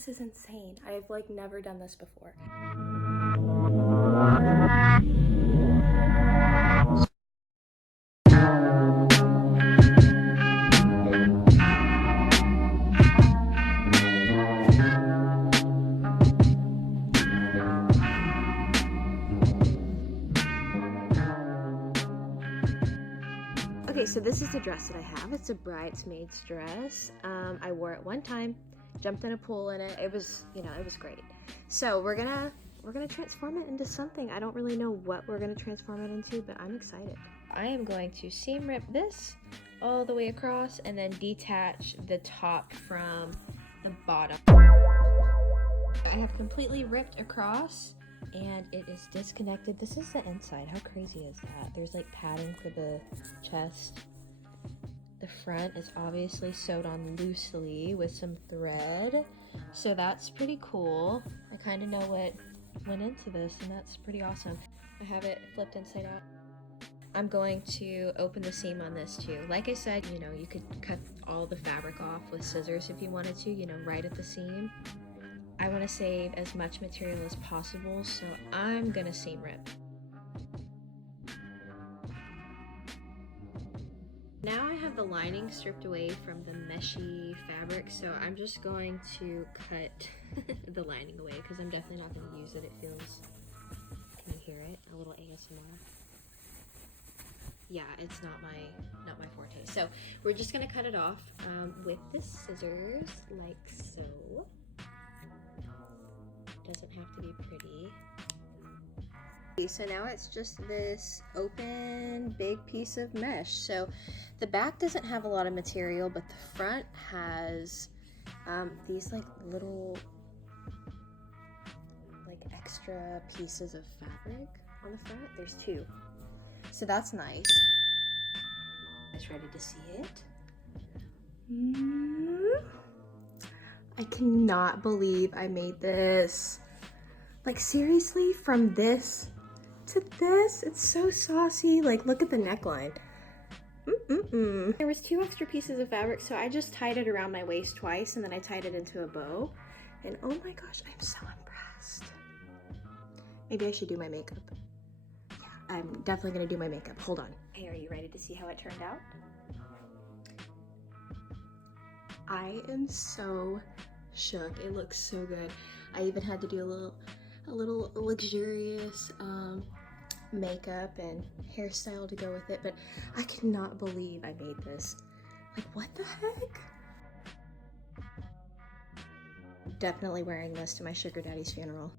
this is insane. I've like never done this before. Okay, so this is the dress that I have. It's a bridesmaid's dress. I wore it one time, jumped in a pool in it. It was, you know, it was great. So we're gonna transform it into something. I don't really know what we're gonna transform it into, but I'm excited. I am going to seam rip this all the way across and then detach the top from the bottom. I have completely ripped across and it is disconnected. This is the inside. How crazy is that? There's like padding for the chest. The front is obviously sewed on loosely with some thread, so that's pretty cool. I kind of know what went into this, and that's pretty awesome. I have it flipped inside out. I'm going to open the seam on this too. Like I said, you know, you could cut all the fabric off with scissors if you wanted to, you know, right at the seam. I want to save as much material as possible, so I'm gonna seam rip. Now I have the lining stripped away from the meshy fabric, so I'm just going to cut the lining away because I'm definitely not going to use it. It feels, can you hear it? A little ASMR. Yeah, it's not my forte. So we're just going to cut it off with the scissors like so. Doesn't have to be pretty. So now it's just this open big piece of mesh. So the back doesn't have a lot of material, but the front has these like little like extra pieces of fabric on the front. There's two, so that's nice. Guys, ready to see it? I cannot believe I made this. Like seriously, from this to this, it's so saucy. Like, look at the neckline. There was two extra pieces of fabric, so I just tied it around my waist twice and then I tied it into a bow. And oh my gosh, I'm so impressed. Maybe I should do my makeup. Yeah, I'm definitely gonna do my makeup. Hold on. Hey, are you ready to see how it turned out? I am so shook. It looks so good. I even had to do a little luxurious makeup and hairstyle to go with it, but I cannot believe I made this. Like, what the heck? Definitely wearing this to my sugar daddy's funeral.